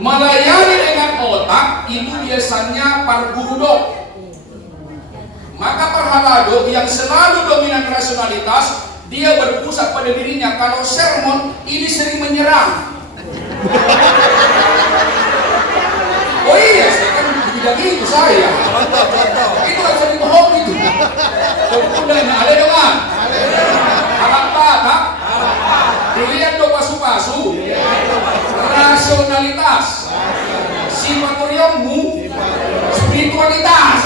Melayani dengan otak itu biasanya pargurudok. Maka parhalado yang selalu dominan rasionalitas, dia berpusat pada dirinya. Kalau sermon ini sering menyerang. Oh iya, saya kan tidak gitu saya. Itu kan sering bohong itu. Kemudian ada dengan alat patak, dilihat do pasu-pasu, rasionalitas, simpatoriummu, spiritualitas.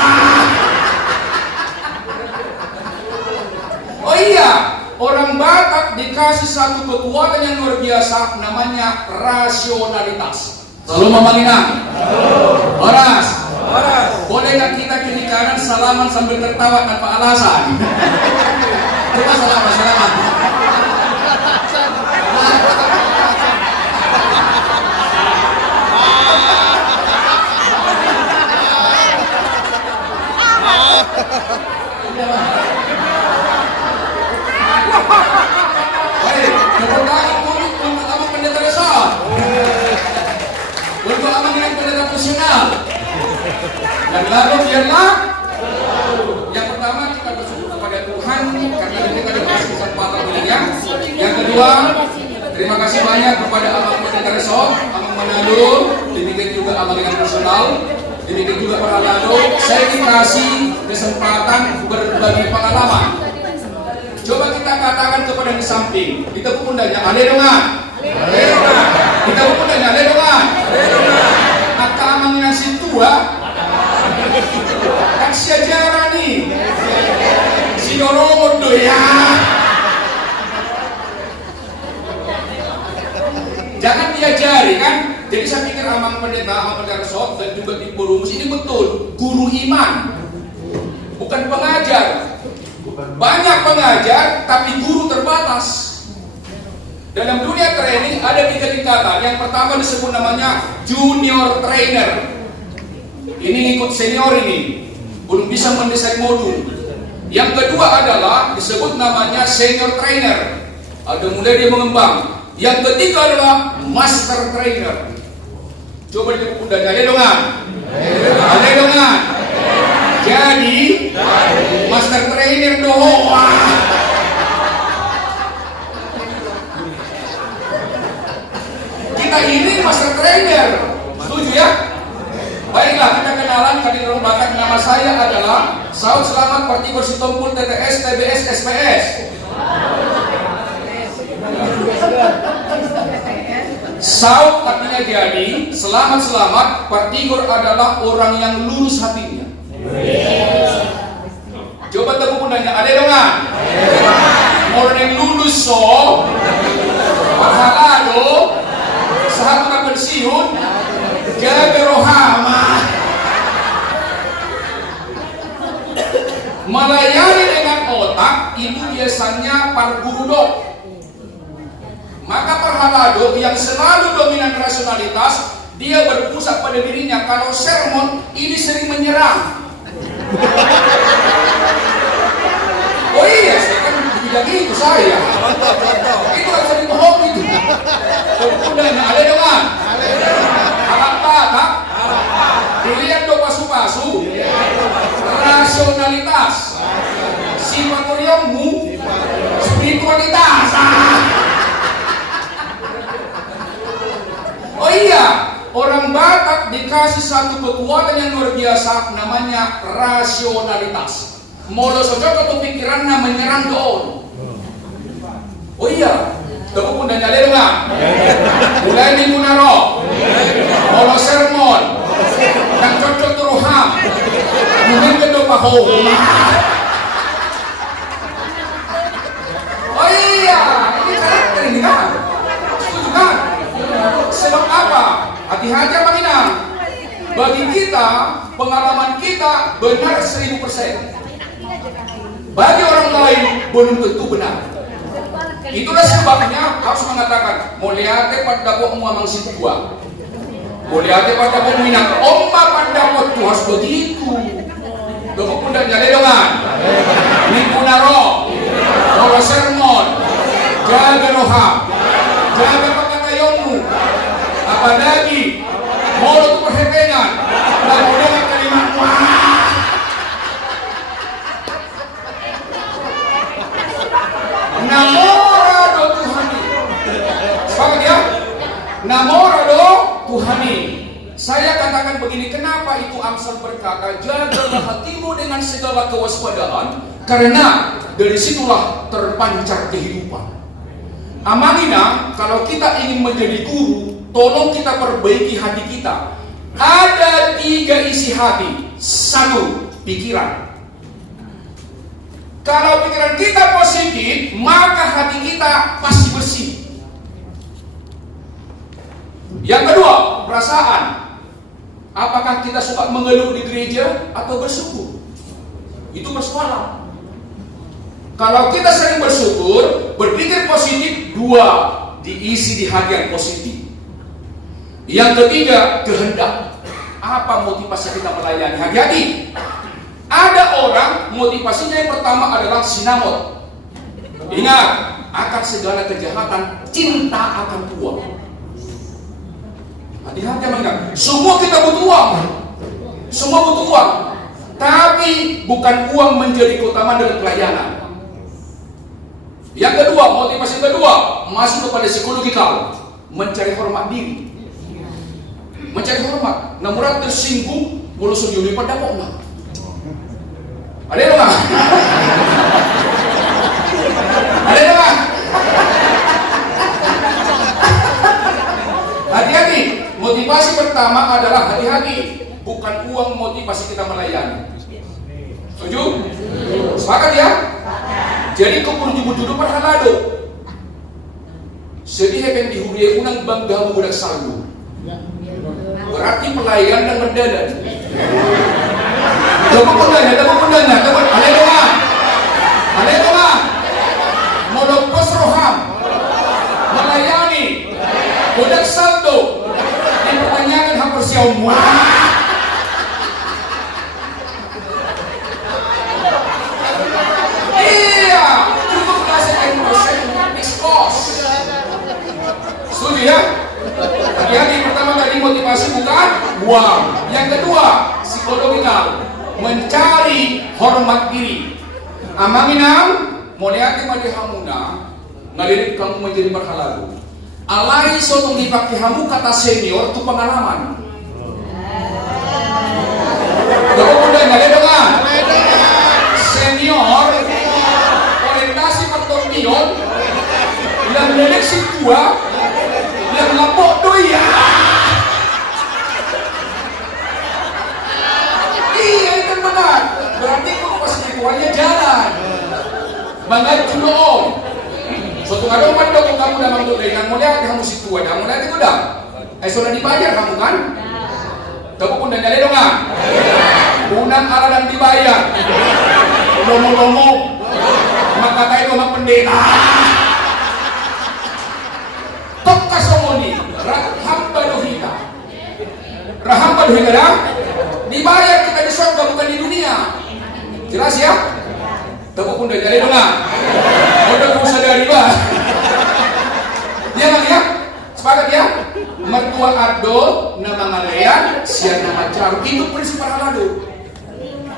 Oh iya, orang Batak dikasih satu kekuatan yang luar biasa, namanya rasionalitas. Selalu memanggil Horas. Boleh nggak kita kiri kanan salaman sambil tertawa tanpa alasan? Coba salaman. Baik, tepuk tangan untuk Abang Pendeta Resort. Untuk Abang dengan pendeta profesional. Dan lalu biarlah. Yang pertama kita bersyukur kepada Tuhan karena kita dikasih kesempatan mulia. Yang kedua, terima kasih banyak kepada Abang Pendeta Resort, Abang Manado, demikian juga Abang dengan profesional. Demikian juga para lado, saya dikasih kesempatan berbagi pengalaman. Coba kita katakan kepada yang di samping, kita pundaknya, aleluya. Kita pundaknya, aleluya. Maka amang nasi tua, kan sejarah nih, si dorong ya. Jangan diajari kan. Jadi saya pikir Amang Pendeta Resort dan juga di Purumus ini betul guru iman, bukan pengajar. Banyak pengajar tapi guru terbatas. Dalam dunia training ada 3 tingkatan. Yang pertama disebut namanya junior trainer. Ini ikut senior ini, belum bisa mendesain modul. Yang kedua adalah disebut namanya senior trainer. Ada mulai dia mengembang. Yang ketiga adalah master trainer. Coba ditepuk pundaknya, aleluya. Jadi master trainer doa. Kita ini master trainer. Setuju ya? Baiklah, kita kenalan. Kali orang belakang, nama saya adalah Saud Selamat Parti Bersih Tompul TTS TBS SPS. Saud artinya jadi, selamat Partigor adalah orang yang lurus hatinya. Coba tepuk pundaknya, ada dongan. Orang yang lulus so, parhalado, sahabat pensiun, jaga rohama. Melayani dengan otak itu biasanya pargurudok. Maka parhalado yang selalu dominan rasionalitas, dia berpusat pada dirinya. Kalau sermon ini sering menyerang. Oh iya, saya kan tidak gitu saya. Itu kan sering bohong itu. Kemudian ada dengan alat patak, dilihat do pasu-pasu, rasionalitas, simpatoriummu, spiritualitas. Oh iya, orang Batak dikasih satu kekuatan yang luar biasa, namanya rasionalitas. Molo saja atau pikirannya menyerang doon. Oh iya, tepuk pundaknya, aleluya. Mulai minggu naro, molo sermon, dan cocok turuham, mungkin kedua paho. Oh iya, ini karakter ini kan, setuju kan? Sebab apa? Hati-hati Abang Inang. Bagi kita, pengalaman kita benar 1000%. Bagi orang lain belum tentu benar. Itulah sebabnya harus mengatakan, moliate pada mu amang situa. Moliate pada mu minang omba pada tu harus begitu. Tepuk pundaknya, ledongan. Minggu naro, molo sermon, jaga roham, jaga pakatayommu. Apalagi Tuhan ini. Saya katakan begini, kenapa itu Amsal berkata, jagalah hatimu dengan segala kewaspadaan, karena dari situlah terpancar kehidupan. Amanina, kalau kita ingin menjadi guru, tolong kita perbaiki hati kita. Ada 3 isi hati. 1, pikiran. Kalau pikiran kita positif, maka hati kita pasti bersih. Yang kedua, perasaan. Apakah kita suka mengeluh di gereja atau bersyukur? Itu persoalan. Kalau kita sering bersyukur, berpikir positif, 2, diisi di hati yang positif. Yang ketiga, kehendak. Apa motivasi kita melayani? Hati-hati. Ada orang motivasinya yang pertama adalah sinamot. Ingat, akan segala kejahatan cinta akan uang. Hati-hati mengingat, semua kita butuh uang. Semua butuh uang. Tapi bukan uang menjadi keutamaan dalam pelayanan. Yang kedua, motivasi kedua, masuk kepada psikologikal, mencari hormat diri. Mencari hormat. Namun orang tersinggung, mulut sendiri pada kok enggak. Ada yang enggak? Ada yang enggak? Hati-hati. Motivasi pertama adalah hati-hati. Bukan uang motivasi kita melayani. Setuju? Sepakat ya? Jadi kepurju-purju perhalado. Sedih yang dihuriai unang bangga budak saldo. Berarti pelayan dan mendadak. Tepuk pundaknya. Haleluya. Monopos roham. Melayani. Budak saldo. Dipertanyakan hampir siapa. Iya, cukup kasih emosi expose. Setuju ya? Hati-hati, pertama tadi motivasi bukan uang. Yang kedua, psikologikal, mencari hormat diri. Amanginam, moneati madi hamuna, ngalirik kamu menjadi berhalalu. Alari sotong dipakai hamu kata senior itu pengalaman. Kalau udah nggak ada dengan senior orientasi pertontion yang menyeleksi dua yang lapok doya. Iya itu benar. Berarti kalau pas ritualnya jalan. Bangat juga om. Suatu kali om ada kamu dalam untuk dengan modal kamu situ ada modal itu dah. Sudah dibayar kamu kan? Kamu pun dah nyale dong kan? Unang ala dan dibayar. Lomo-lomo. Maka tayo mak pendeta. Raham baduhita dah dibayar kita di surga bukan di dunia. Jelas ya? Tepuk pun dah jadi dong. Udah kamu sadari bah. Dia bang ya? Sepakat ya? Mertua Abdul nama ngalean, sian nama caru itu prinsip paralado.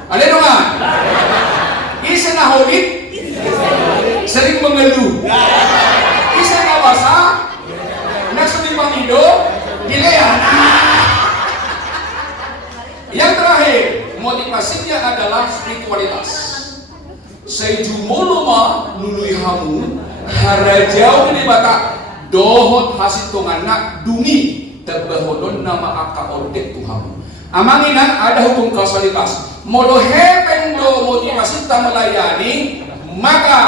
Ada dong. Isa nahodit sering mengeluh. Isa ngabasa nak sedih mangido dilean. Yang terakhir, motivasinya adalah spiritualitas. Sejumoloma nului hamu harajau di bata dohot hasil tonganak dungi terbahodon nama aka ordek tuhamu. Amanginan ada hukum kausalitas. Modo hepen do motivasi kita melayani maka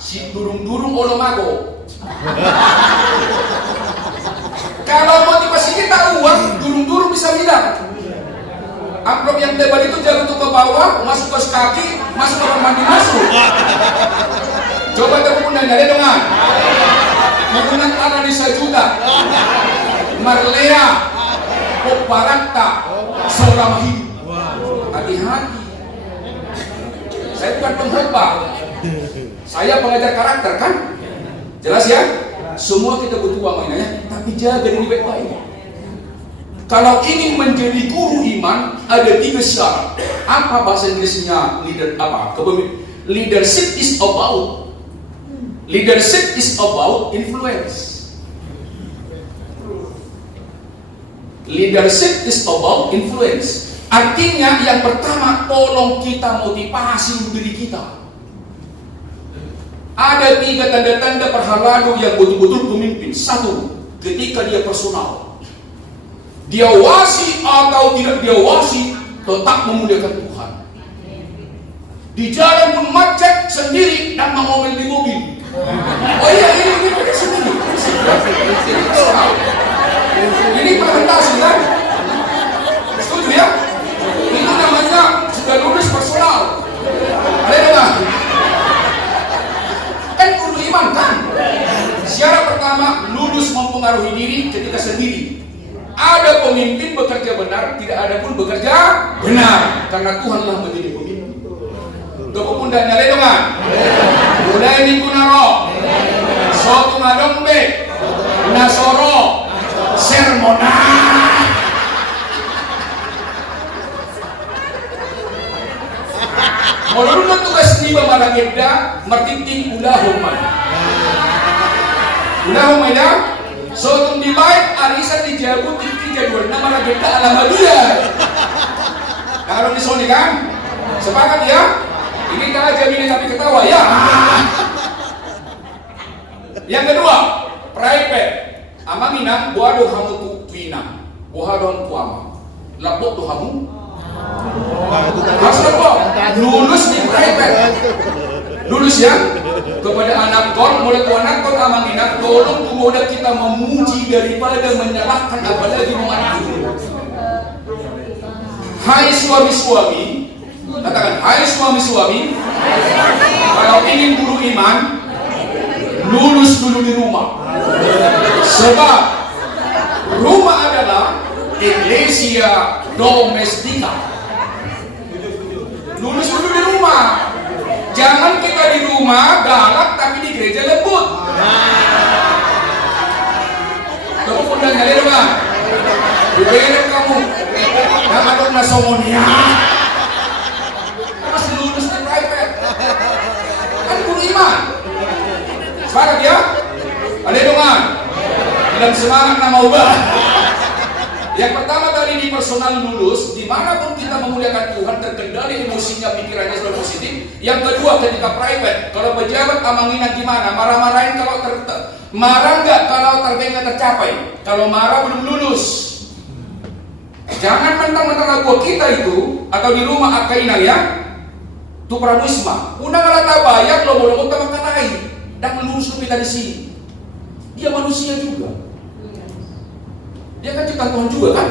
si durung-durung olomago. Kalau motivasi kita uang, durung-durung bisa bilang. Amplop yang tebal itu jangan tuh ke bawah, masuk ke kaki, masuk ke mandi masuk. Coba tepuk pundaknya deh dongan. Menggunakan analisa juta. Marlea, Poparata, Solam hidup. Hati-hati. Saya bukan pengkhotbah. Saya pengajar karakter kan? Jelas ya? Semua kita butuh uang mainannya, tapi jaga diri baik-baik. Kalau ingin menjadi guru iman, ada 3 syarat. Apa bahasa Inggrisnya leader apa? Leadership is about influence. Leadership is about influence. Artinya yang pertama, tolong kita motivasi diri kita. Ada 3 tanda-tanda perhaladu yang betul-betul pemimpin. 1, ketika dia personal. Dia wasi atau tidak dia wasi, tetap memuliakan Tuhan. Di jalan pun macet sendiri dan ngomel di mobil. Oh iya, ini sendiri. Ini presentasi kan? Setuju ya? Itu namanya sudah lulus personal. Ada enggak? Kan guru iman kan? Syarat pertama, lulus mempengaruhi diri ketika sendiri. Ada pemimpin bekerja benar, tidak ada pun bekerja benar, karena Tuhanlah menjadi pemimpin. Tepuk pundaknya ledongan. Budaya minggu naro. Sotu madombe. Nasoro. Sermona. Menurut tugas di Malagenda, mertinting ulahumay. Ulahumay na. Sotung di baik, arisan di Jabu, tinggi jadwal na Malagenda alamat dia. Kalau di Sony kan, sepakat ya? Ini kan jaminan tapi ketawa ya. Yang kedua, private. Ama minang buado hamu tu twina. Buhadon kuama. Lapok tu hamu. Harus lapok. Lulus di private. Lulus ya. Kepada anak kor, mulai tu anak kor ama minang tolong kemudian kita memuji daripada menyalahkan apalagi memarahi. Hai suami-suami, katakan, hai suami-suami, kalau ingin guru iman, lulus dulu di rumah. Sebab rumah adalah iglesia domestika. Lulus dulu di rumah. Jangan kita di rumah galak tapi di gereja lembut. Kamu pun dan nyali rumah. Dibenek kamu. Yang ada nasomonia. Masih lulus di private. Kan guru iman. Sepakat ya? Aleluya. Dan semangat nama ubah. Yang pertama tadi di personal lulus, dimanapun kita memuliakan Tuhan, terkendali emosinya, pikirannya sudah positif. Yang kedua ketika private, kalau pejabat amanginan gimana? Marah-marahin kalau marah nggak kalau targetnya tercapai? Kalau marah belum lulus. Jangan mentang-mentang lagu kita itu atau di rumah akainang ya. Tu pramuisma. Una kalau tak bayar lo boleh utang makan lain dan melurus kita di sini. Dia manusia juga. Dia kan ciptaan Tuhan juga kan?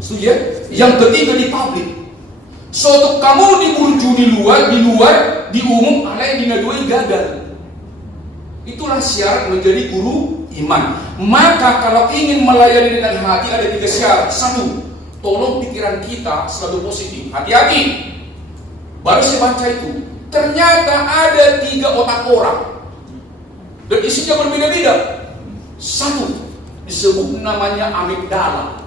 Setuju ya? Yang ketiga di publik. Suatu kamu diurju di luar, di umum, ada yang dinadui gagal. Itulah syarat menjadi guru iman. Maka kalau ingin melayani dengan hati ada 3 syarat. 1, tolong pikiran kita selalu positif. Hati-hati. Baru saya baca itu. Ternyata ada 3 otak orang. Dan isinya berbeda-beda. 1, disebut namanya amigdala.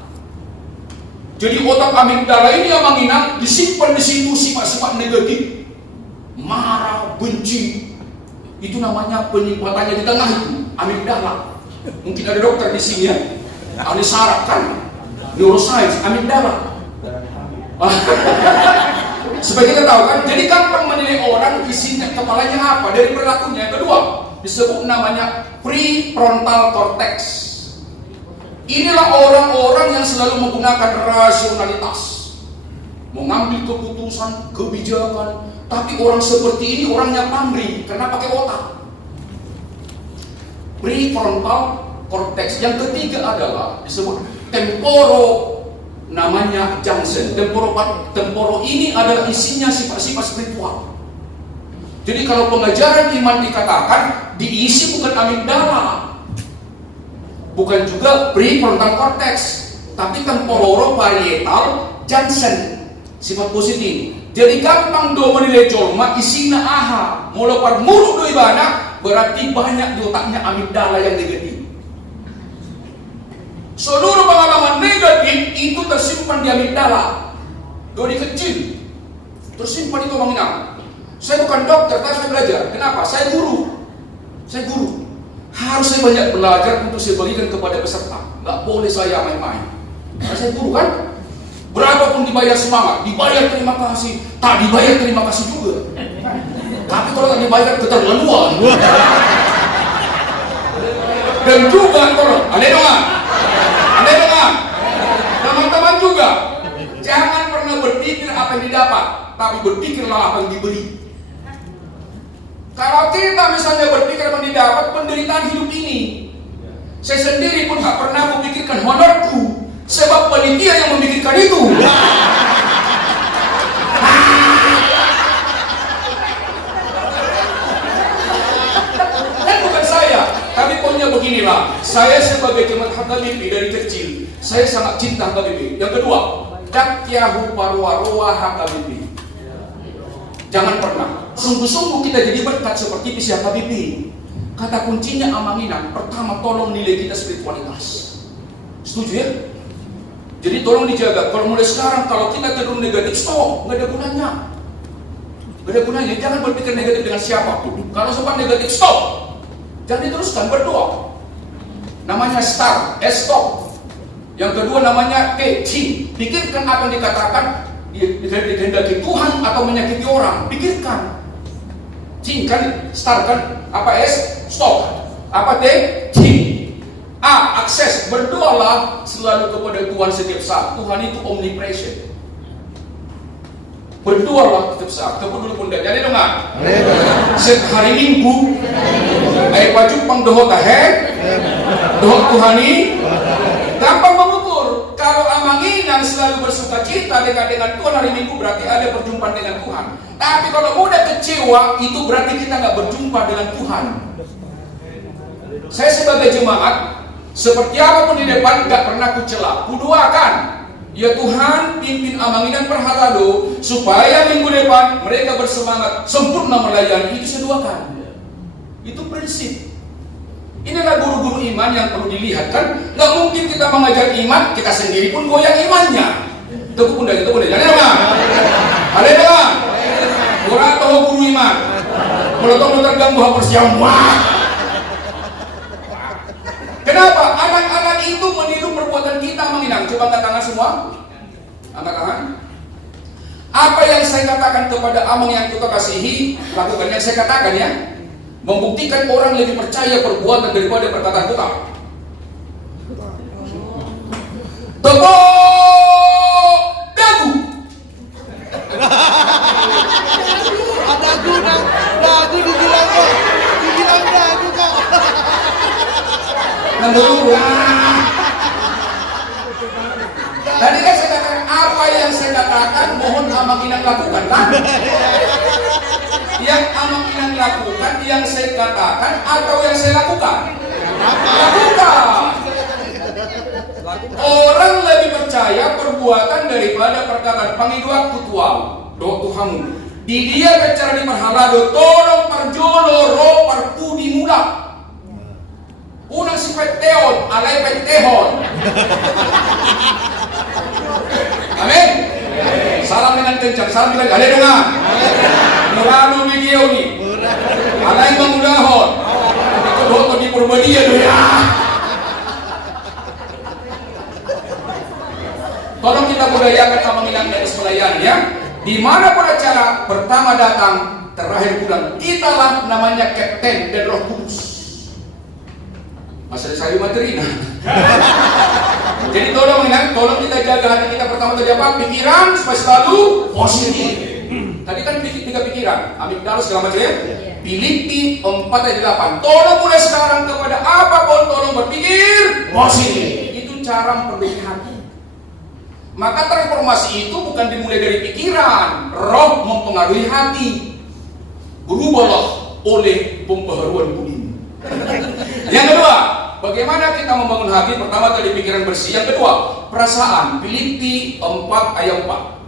Jadi otak amigdala ini yang menginang disimpan di situ sifat-sifat negatif, marah, benci. Itu namanya penyimpatannya di tengah itu amigdala. Mungkin ada dokter di sini ya, ahli saraf kan, neuroscience, amigdala. Supaya kita tahu kan, jadi gampang menilai orang isinya kepalanya apa dari perilakunya. Yang kedua disebut namanya prefrontal cortex. Inilah orang-orang yang selalu menggunakan rasionalitas, mengambil keputusan, kebijakan. Tapi orang seperti ini orangnya pandai karena pakai otak. Prefrontal cortex. Yang ketiga adalah disebut temporo, namanya junction. Temporo ini adalah isinya sifat-sifat spiritual. Jadi kalau pengajaran iman dikatakan diisi bukan amigdala, bukan juga prefrontal cortex, tapi tempororo parietal junction, sifat positif. Jadi gampang do menilai jorma isina aha, mulai par muruk do ibana, berarti banyak di otaknya amigdala yang negatif. Seluruh pengalaman negatif itu tersimpan di amigdala. Dari kecil tersimpan itu mengingat. Saya bukan dokter, tapi saya belajar. Kenapa? Saya guru. Harus saya banyak belajar untuk saya bagikan kepada peserta. Nggak boleh saya main-main. Karena saya guru kan, berapapun dibayar semangat, dibayar terima kasih, tak dibayar terima kasih juga. Tapi kalau tak dibayar keterlaluan. Dan juga tolong, ada dengar, teman-teman juga, jangan pernah berpikir apa yang didapat, tapi berpikirlah apa yang diberi. Kalau kita misalnya berpikir apa yang didapat, penderitaan hidup ini, saya sendiri pun tak pernah memikirkan honorku, sebab panitia yang memikirkan itu. Dan bukan saya, tapi pokoknya beginilah, saya sebagai jemaat HKBP dari kecil, saya sangat cinta HKBP. Yang kedua, dakyahu parwaroa HKBP. Jangan pernah, sungguh-sungguh kita jadi berkat seperti visi HKBP. Kata kuncinya Amanginan, pertama tolong nilai kita spiritualitas. Setuju ya? Jadi tolong dijaga. Kalau mulai sekarang, kalau kita cenderung negatif, stop, nggak ada gunanya. Nggak ada gunanya. Jangan berpikir negatif dengan siapapun. Kalau sempat negatif, stop. Jangan diteruskan, berdoa. Namanya start, stop. Yang kedua namanya change. Pikirkan apa yang dikatakan dikehendaki Tuhan atau menyakiti orang. Pikirkan. Change kan, start kan, apa S, stop. Apa T, change. A, akses. Berdoalah selalu kepada Tuhan setiap saat. Tuhan itu omnipresent. Berdoalah setiap saat. Kepada pun dah. Jadi dengar. Setiap hari Minggu, ayat baju pang dohot ahead, dohot Tuhani. Gampang mengukur. Kalau Amanginan selalu bersuka cita dengan Tuhan hari Minggu, berarti ada perjumpaan dengan Tuhan. Tapi kalau mudah kecewa, itu berarti kita nggak berjumpa dengan Tuhan. Saya sebagai jemaat, seperti apapun di depan, nggak pernah kucela. Kudoakan, ya Tuhan, pimpin Amanginan Perharado supaya minggu depan mereka bersemangat sempurna melayani. Itu saya doakan. Itu prinsip. Inilah guru-guru iman yang perlu dilihat kan. Nggak mungkin kita mengajar iman, kita sendiri pun goyang imannya. Itu pun dah. Jadi dengar. Ada dengar. Kurang tahu guru iman. Kalau tahu terganggu hapus yang wah. Kenapa? Anak-anak itu meniru perbuatan kita Amanginan. Coba angkat tangan semua. Angkat tangan. Apa yang saya katakan kepada Amang yang kita kasihi, lakukan yang saya katakan ya. Membuktikan orang lebih percaya perbuatan daripada perkataan kita. Tepuk dagu. Dagu dibilang dagu kak. Tadi kan saya katakan apa yang saya katakan mohon Amanginan lakukan kan? Yang Amanginan lakukan, yang saya katakan atau yang saya lakukan? Lakukan. Orang lebih percaya perbuatan daripada perkataan. Panggil waktu tuau, doa Tuhanmu. Di dia bicara di Perharado, tolong perjolo roh perpudi mula. Unang si peteon, alay petehon. Amin. Salam dengan kencang, salam dengan ada dengar. Murano video ni. Alay mangudahon. Itu doa di Purbadia tu ya. Tolong kita budayakan Amanginan dari pelayan ya. Di mana pun acara pertama datang, terakhir pulang. Kitalah namanya Kapten dan Roh Kudus. Masalah saya materi nah. Jadi tolong kita jaga hati kita pertama terjawab pikiran supaya selalu positif. Tadi kan tiga pikiran, amigdala segala macam ya. Filipi 4 ayat 8. Tolong mulai sekarang kepada apapun tolong berpikir positif. Itu cara memperbaiki hati. Maka transformasi itu bukan dimulai dari pikiran, roh mempengaruhi hati. Berubahlah oleh pembaharuan budi. Yang kedua, bagaimana kita membangun hati? Pertama tadi pikiran bersih. Yang kedua, perasaan. Filipi 4 ayat 4.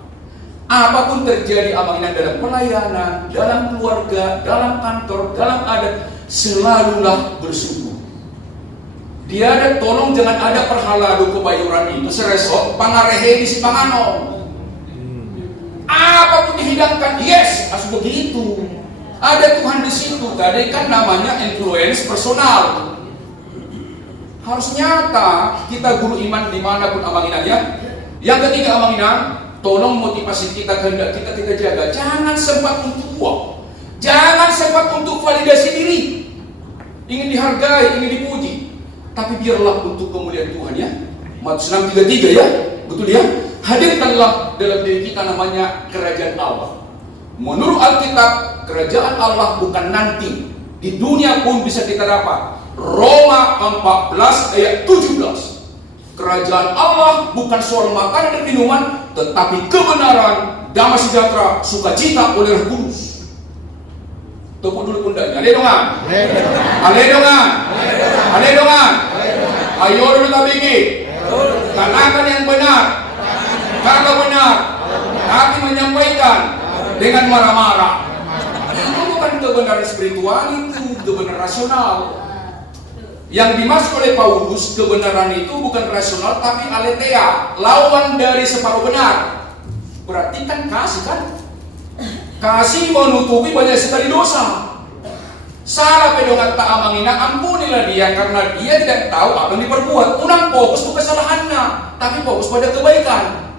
Apapun terjadi Amanginan dalam pelayanan, dalam keluarga, dalam kantor, dalam adat, selalulah bersyukur. Dia ada tolong jangan ada perhalado kebayuran itu seresot pangarehe di si pangano. Apapun dihidangkan, yes, harus begitu. Ada Tuhan di situ. Tadi kan namanya influence personal. Harus nyata kita guru iman dimanapun Amang Inang ya. Yang ketiga Amang Inang, tolong motivasi kita, kehendak kita jaga. Jangan sempat untuk uang. Jangan sempat untuk validasi diri. Ingin dihargai, ingin dipuji. Tapi biarlah untuk kemuliaan Tuhan ya. Matius 6:33 ya. Betul ya. Hadirkanlah dalam diri kita namanya kerajaan Allah. Menurut Alkitab, kerajaan Allah bukan nanti. Di dunia pun bisa kita dapat. Roma 14 ayat 17. Kerajaan Allah bukan soal makanan dan minuman, tetapi kebenaran, damai sejahtera, sukacita oleh Roh Kudus. Tepuk dulu pundaknya. Aledongan. Aledongan. Aledongan. Ayo dulu tabiki. Katakan yang benar. Kata benar. Tapi menyampaikan dengan marah-marah. Itu bukan kebenaran spiritual, itu kebenaran rasional. Yang dimaksud oleh Paulus, kebenaran itu bukan rasional tapi aletheia, lawan dari separuh benar. Berarti kan kasih kan? Kasih menutupi banyak sekali dosa. Salah pedongan tak Amang Inang, ampunilah dia karena dia tidak tahu apa yang diperbuat. Unang fokus ke kesalahannya, tapi fokus pada kebaikan.